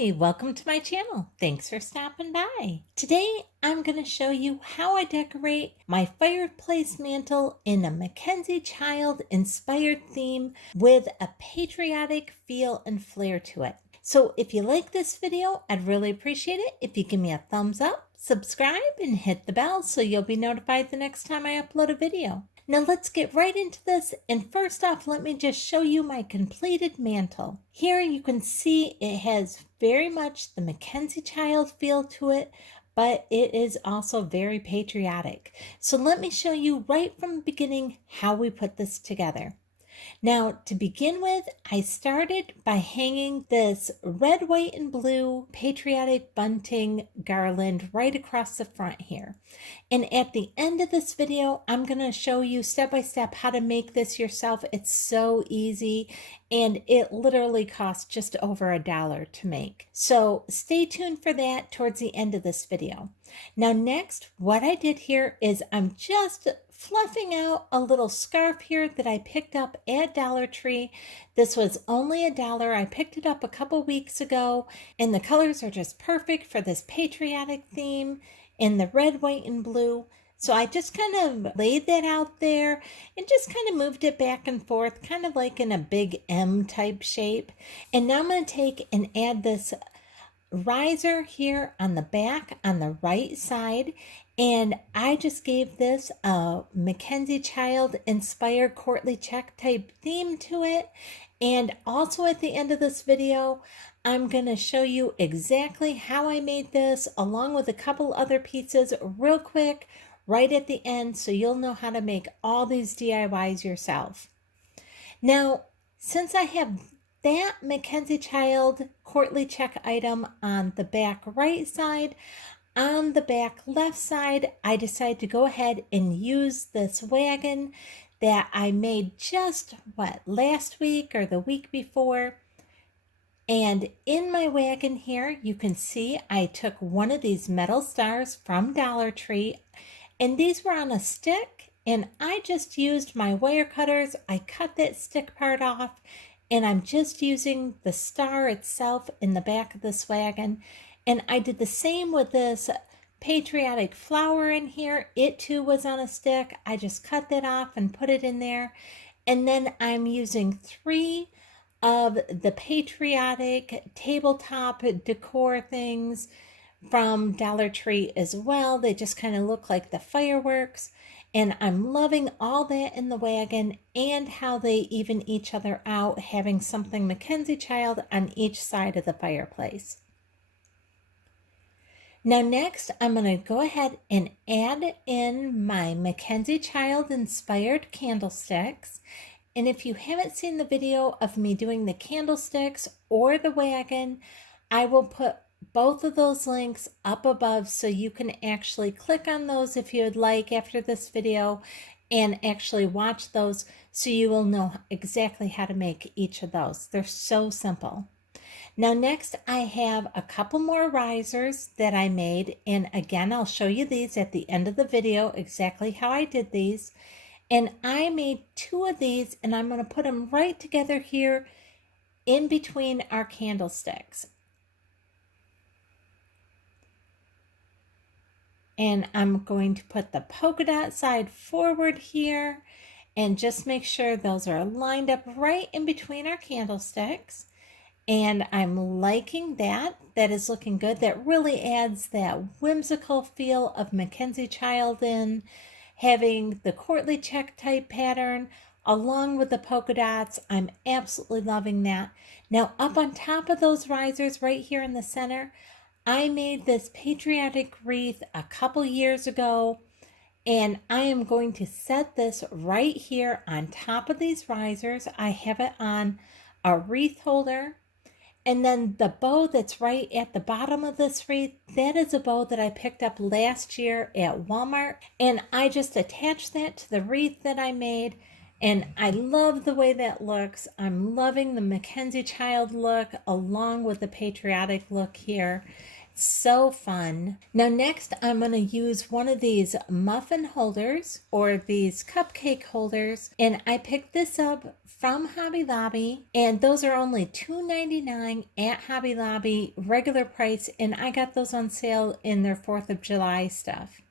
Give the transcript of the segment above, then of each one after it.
Hi, welcome to my channel. Thanks for stopping by. Today, I'm going to show you how I decorate my fireplace mantle in a MacKenzie child inspired theme with a patriotic feel and flair to it. So if you like this video, I'd really appreciate it if you give me a thumbs up, subscribe, and hit the bell so you'll be notified the next time I upload a video. Now let's get right into this, and first off, let me just show you my completed mantle. Here you can see it has very much the MacKenzie child feel to it, but it is also very patriotic. So let me show you right from the beginning how we put this together. Now, to begin with, I started by hanging this red, white, and blue patriotic bunting garland right across the front here. And at the end of this video, I'm going to show you step by step how to make this yourself. It's so easy, and it literally costs just over $1 to make. So stay tuned for that towards the end of this video. Now next, what I did here is I'm just fluffing out a little scarf here that I picked up at Dollar Tree. This was only $1. I picked it up a couple weeks ago, and the colors are just perfect for this patriotic theme in the red, white, and blue. So I just kind of laid that out there and just kind of moved it back and forth, kind of like in a big M type shape. And now I'm going to take and add this riser here on the back on the right side, and I just gave this a MacKenzie child inspired courtly check type theme to it. And also at the end of this video, I'm going to show you exactly how I made this along with a couple other pieces real quick right at the end, so you'll know how to make all these DIYs yourself. Now, since I have that MacKenzie child courtly check item on the back right side, on the back left side, I decided to go ahead and use this wagon that I made just last week or the week before. And in my wagon here, you can see I took one of these metal stars from Dollar Tree, and these were on a stick, and I just used my wire cutters. I cut that stick part off, and I'm just using the star itself in the back of this wagon. And I did the same with this patriotic flower in here. It too was on a stick. I just cut that off and put it in there. And then I'm using 3 of the patriotic tabletop decor things from Dollar Tree as well. They just kind of look like the fireworks. And I'm loving all that in the wagon and how they even each other out, having something MacKenzie child on each side of the fireplace. Now next, I'm going to go ahead and add in my MacKenzie child inspired candlesticks. And if you haven't seen the video of me doing the candlesticks or the wagon, I will put both of those links up above so you can actually click on those if you would like after this video and actually watch those so you will know exactly how to make each of those. They're so simple. Now next, I have a couple more risers that I made, and again I'll show you these at the end of the video exactly how I did these. And I made 2 of these, and I'm going to put them right together here in between our candlesticks. And I'm going to put the polka dot side forward here and just make sure those are lined up right in between our candlesticks. And I'm liking that. That is looking good. That really adds that whimsical feel of MacKenzie child in, having the courtly check type pattern along with the polka dots. I'm absolutely loving that. Now up on top of those risers right here in the center, I made this patriotic wreath a couple years ago, and I am going to set this right here on top of these risers. I have it on a wreath holder. And then the bow that's right at the bottom of this wreath, that is a bow that I picked up last year at Walmart. And I just attached that to the wreath that I made. And I love the way that looks. I'm loving the MacKenzie child look along with the patriotic look here. So fun. Now next I'm going to use one of these muffin holders or these cupcake holders, and I picked this up from Hobby Lobby, and those are only $2.99 at Hobby Lobby regular price, and I got those on sale in their 4th of July stuff.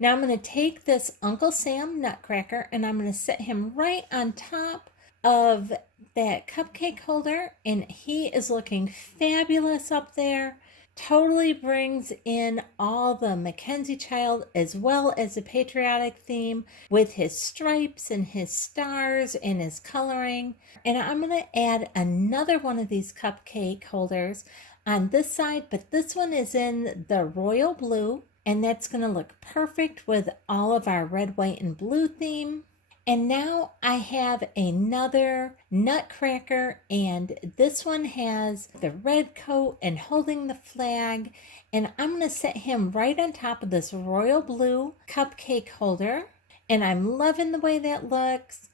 Now I'm going to take this Uncle Sam nutcracker and I'm going to set him right on top of that cupcake holder, and he is looking fabulous up there. Totally brings in all the MacKenzie child as well as the patriotic theme with his stripes and his stars and his coloring. And I'm going to add another one of these cupcake holders on this side, but this one is in the royal blue, and that's going to look perfect with all of our red, white, and blue theme. And now I have another nutcracker, and this one has the red coat and holding the flag, and I'm going to set him right on top of this royal blue cupcake holder, and I'm loving the way that looks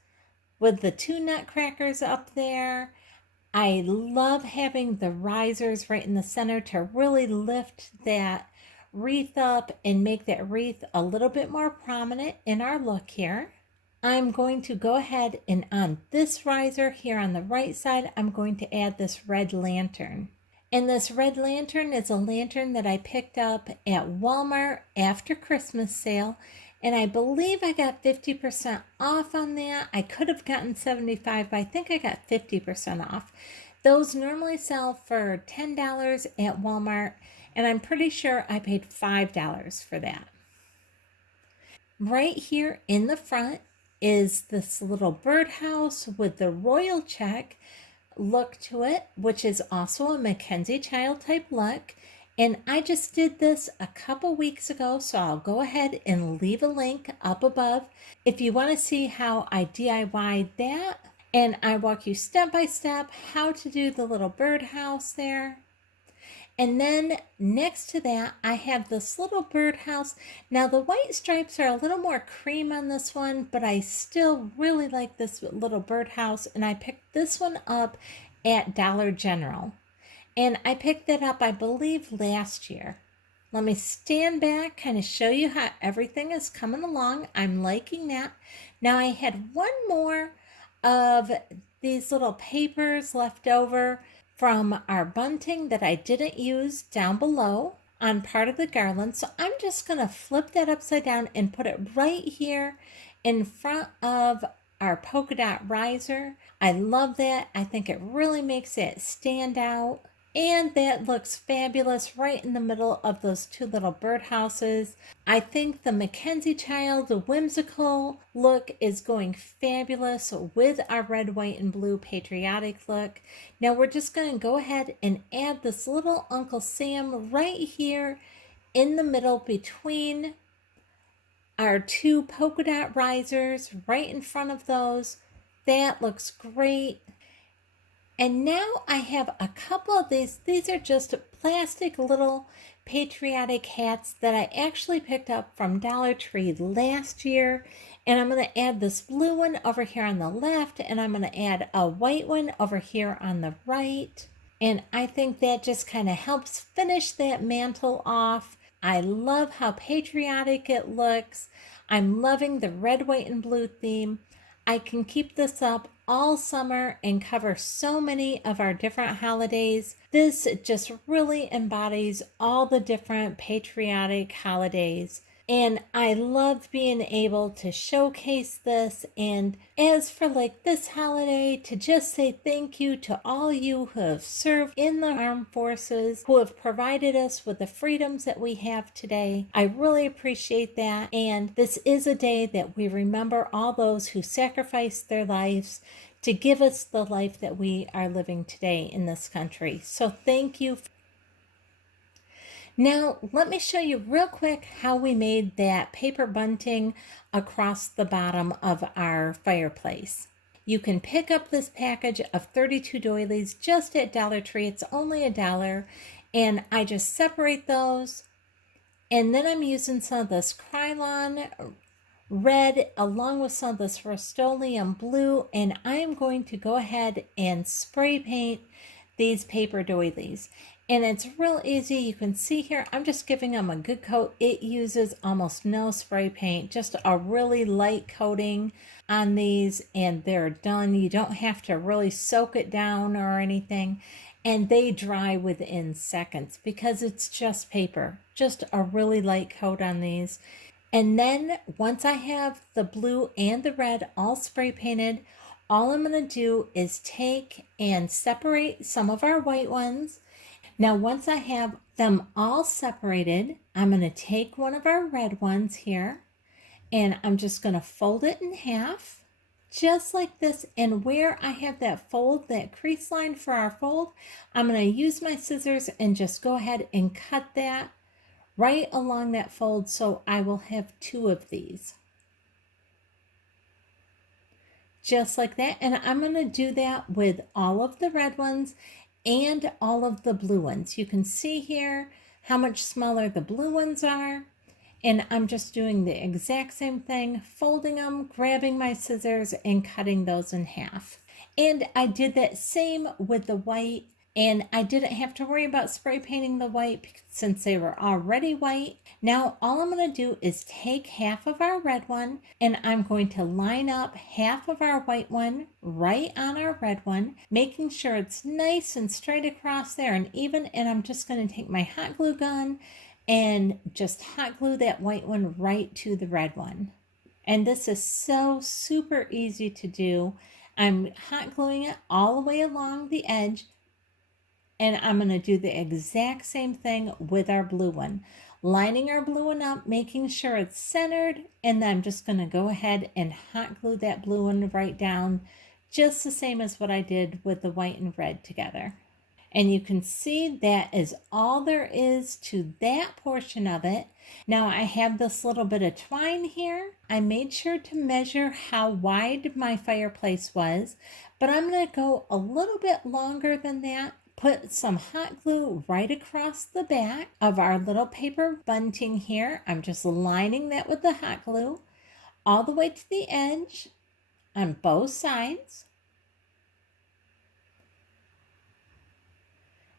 with the two nutcrackers up there. I love having the risers right in the center to really lift that wreath up and make that wreath a little bit more prominent in our look here. I'm going to go ahead and on this riser here on the right side, I'm going to add this red lantern. And this red lantern is a lantern that I picked up at Walmart after Christmas sale. And I believe I got 50% off on that. I could have gotten 75, but I think I got 50% off. Those normally sell for $10 at Walmart, and I'm pretty sure I paid $5 for that. Right here in the front is this little birdhouse with the royal check look to it, which is also a MacKenzie child type look. And I just did this a couple weeks ago, so I'll go ahead and leave a link up above if you want to see how I DIY'd that. And I walk you step by step how to do the little birdhouse there. And then next to that, I have this little birdhouse. Now the white stripes are a little more cream on this one, but I still really like this little birdhouse, and I picked this one up at Dollar General. And I picked that up, I believe, last year. Let me stand back, kind of show you how everything is coming along. I'm liking that. Now I had one more of these little papers left over from our bunting that I didn't use down below on part of the garland. So I'm just going to flip that upside down and put it right here in front of our polka dot riser. I love that. I think it really makes it stand out. And that looks fabulous right in the middle of those two little birdhouses. I think the MacKenzie child, the whimsical look is going fabulous with our red, white, and blue patriotic look. Now we're just going to go ahead and add this little Uncle Sam right here in the middle between our two polka dot risers, right in front of those. That looks great. And now I have a couple of these. These are just plastic little patriotic hats that I actually picked up from Dollar Tree last year. And I'm going to add this blue one over here on the left, and I'm going to add a white one over here on the right. And I think that just kind of helps finish that mantle off. I love how patriotic it looks. I'm loving the red, white, and blue theme. I can keep this up all summer and cover so many of our different holidays. This just really embodies all the different patriotic holidays. And I love being able to showcase this. And as for like this holiday, to just say thank you to all you who have served in the armed forces, who have provided us with the freedoms that we have today. I really appreciate that. And this is a day that we remember all those who sacrificed their lives to give us the life that we are living today in this country. So thank you. Now, let me show you real quick how we made that paper bunting across the bottom of our fireplace. You can pick up this package of 32 doilies just at Dollar Tree. It's only $1. And I just separate those. And then I'm using some of this Krylon red along with some of this Rust-Oleum blue. And I am going to go ahead and spray paint these paper doilies. And it's real easy. You can see here, I'm just giving them a good coat. It uses almost no spray paint, just a really light coating on these, and they're done. You don't have to really soak it down or anything. And they dry within seconds because it's just paper, just a really light coat on these. And then once I have the blue and the red all spray painted, all I'm going to do is take and separate some of our white ones. Now, once I have them all separated, I'm going to take one of our red ones here and I'm just going to fold it in half, just like this. And where I have that fold, that crease line for our fold, I'm going to use my scissors and just go ahead and cut that right along that fold, so I will have two of these. Just like that. And I'm going to do that with all of the red ones and all of the blue ones. You can see here how much smaller the blue ones are. And I'm just doing the exact same thing, folding them, grabbing my scissors, and cutting those in half. And I did that same with the white, and I didn't have to worry about spray painting the white since they were already white. Now all I'm going to do is take half of our red one, and I'm going to line up half of our white one right on our red one, making sure it's nice and straight across there and even. And I'm just going to take my hot glue gun and just hot glue that white one right to the red one. And this is so super easy to do. I'm hot gluing it all the way along the edge, and I'm going to do the exact same thing with our blue one. Lining our blue one up, making sure it's centered, and then I'm just going to go ahead and hot glue that blue one right down, just the same as what I did with the white and red together. And you can see that is all there is to that portion of it. Now I have this little bit of twine here. I made sure to measure how wide my fireplace was, but I'm going to go a little bit longer than that. Put some hot glue right across the back of our little paper bunting here. I'm just lining that with the hot glue all the way to the edge on both sides.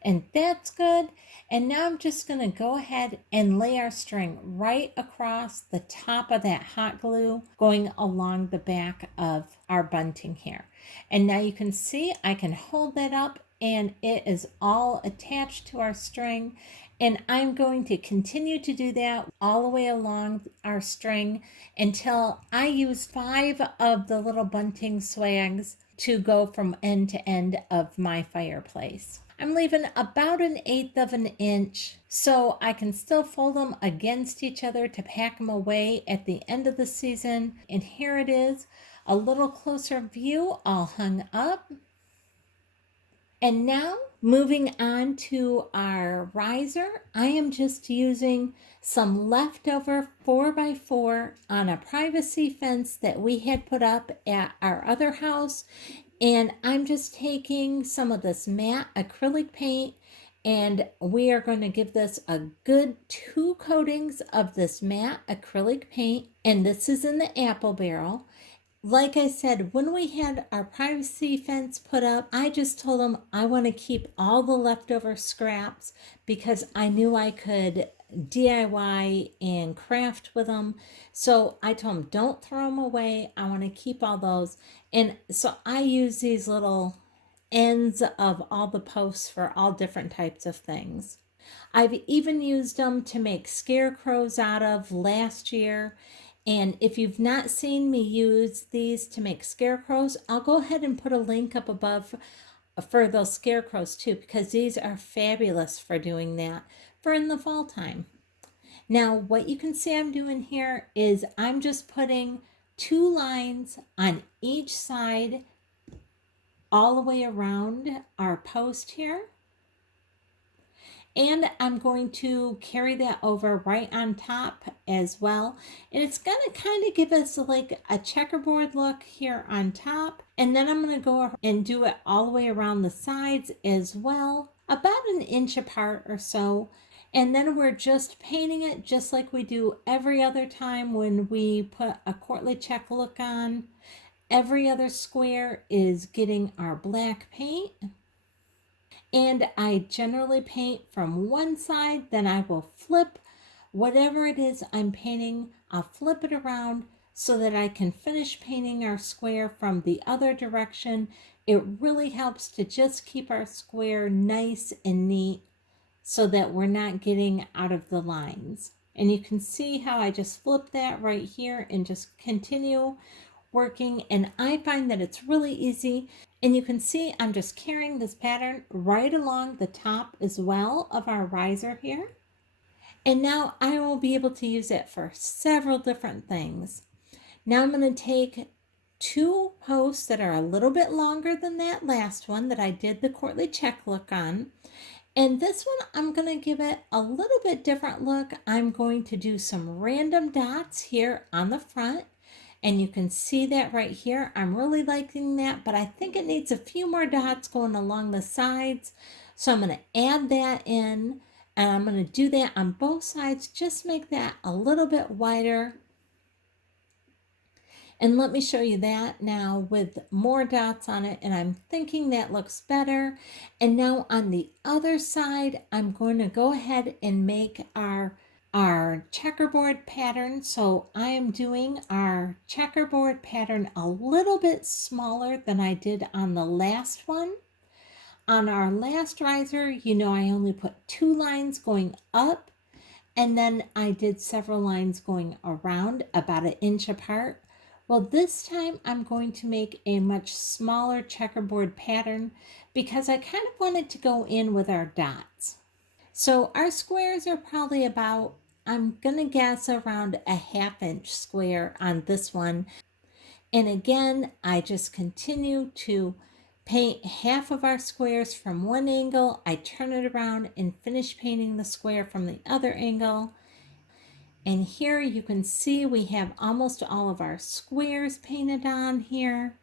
And that's good. And now I'm just going to go ahead and lay our string right across the top of that hot glue going along the back of our bunting here. And now you can see I can hold that up and it is all attached to our string. And I'm going to continue to do that all the way along our string until I use 5 of the little bunting swags to go from end to end of my fireplace. I'm leaving about 1/8 of an inch so I can still fold them against each other to pack them away at the end of the season. And here it is, a little closer view all hung up. And now moving on to our riser, I am just using some leftover 4x4 on a privacy fence that we had put up at our other house. And I'm just taking some of this matte acrylic paint, and we are going to give this a good 2 coatings of this matte acrylic paint. And this is in the apple barrel. Like I said, when we had our privacy fence put up, I just told them I want to keep all the leftover scraps because I knew I could DIY and craft with them. So I told them, don't throw them away. I want to keep all those. And so I use these little ends of all the posts for all different types of things. I've even used them to make scarecrows out of last year. And if you've not seen me use these to make scarecrows, I'll go ahead and put a link up above for those scarecrows too, because these are fabulous for doing that for in the fall time. Now, what you can see I'm doing here is I'm just putting 2 lines on each side all the way around our post here. And I'm going to carry that over right on top as well. And it's going to kind of give us like a checkerboard look here on top. And then I'm going to go and do it all the way around the sides as well, about 1 inch apart or so. And then we're just painting it just like we do every other time when we put a Courtly check look on. Every other square is getting our black paint. And I generally paint from one side, then I will flip whatever it is I'm painting, I'll flip it around so that I can finish painting our square from the other direction. It really helps to just keep our square nice and neat so that we're not getting out of the lines. And you can see how I just flip that right here and just continue working. And I find that it's really easy. And you can see I'm just carrying this pattern right along the top as well of our riser here. And now I will be able to use it for several different things. Now I'm going to take two posts that are a little bit longer than that last one that I did the courtly check look on. And this one, I'm going to give it a little bit different look. I'm going to do some random dots here on the front. And you can see that right here. I'm really liking that, but I think it needs a few more dots going along the sides. So I'm going to add that in, and I'm going to do that on both sides. Just make that a little bit wider. And let me show you that now with more dots on it, and I'm thinking that looks better. And now on the other side, I'm going to go ahead and make our checkerboard pattern. So I am doing our checkerboard pattern a little bit smaller than I did on the last one. On our last riser, you know, I only put 2 lines going up, and then I did several lines going around about 1 inch apart. Well, this time I'm going to make a much smaller checkerboard pattern because I kind of wanted to go in with our dots. So our squares are probably about, I'm going to guess, around 1/2 inch square on this one. And again, I just continue to paint half of our squares from one angle. I turn it around and finish painting the square from the other angle. And here you can see we have almost all of our squares painted on here.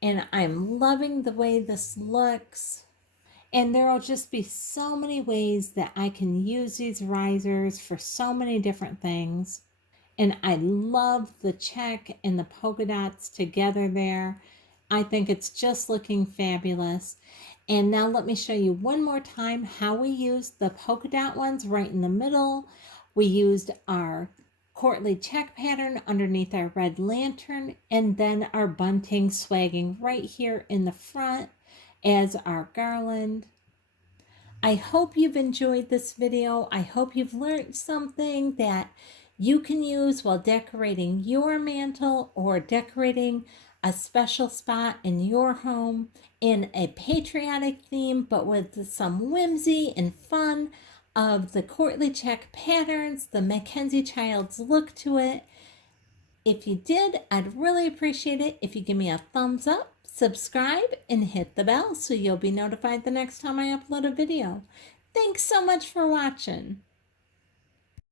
And I'm loving the way this looks. And there will just be so many ways that I can use these risers for so many different things. And I love the check and the polka dots together there. I think it's just looking fabulous. And now let me show you one more time how we used the polka dot ones right in the middle. We used our courtly check pattern underneath our red lantern, and then our bunting swagging right here in the front as our garland. I hope you've enjoyed this video. I hope you've learned something that you can use while decorating your mantle or decorating a special spot in your home in a patriotic theme, but with some whimsy and fun of the courtly check patterns, the MacKenzie child's look to it. If you did, I'd really appreciate it if you give me a thumbs up, subscribe, and hit the bell so you'll be notified the next time I upload a video. Thanks so much for watching.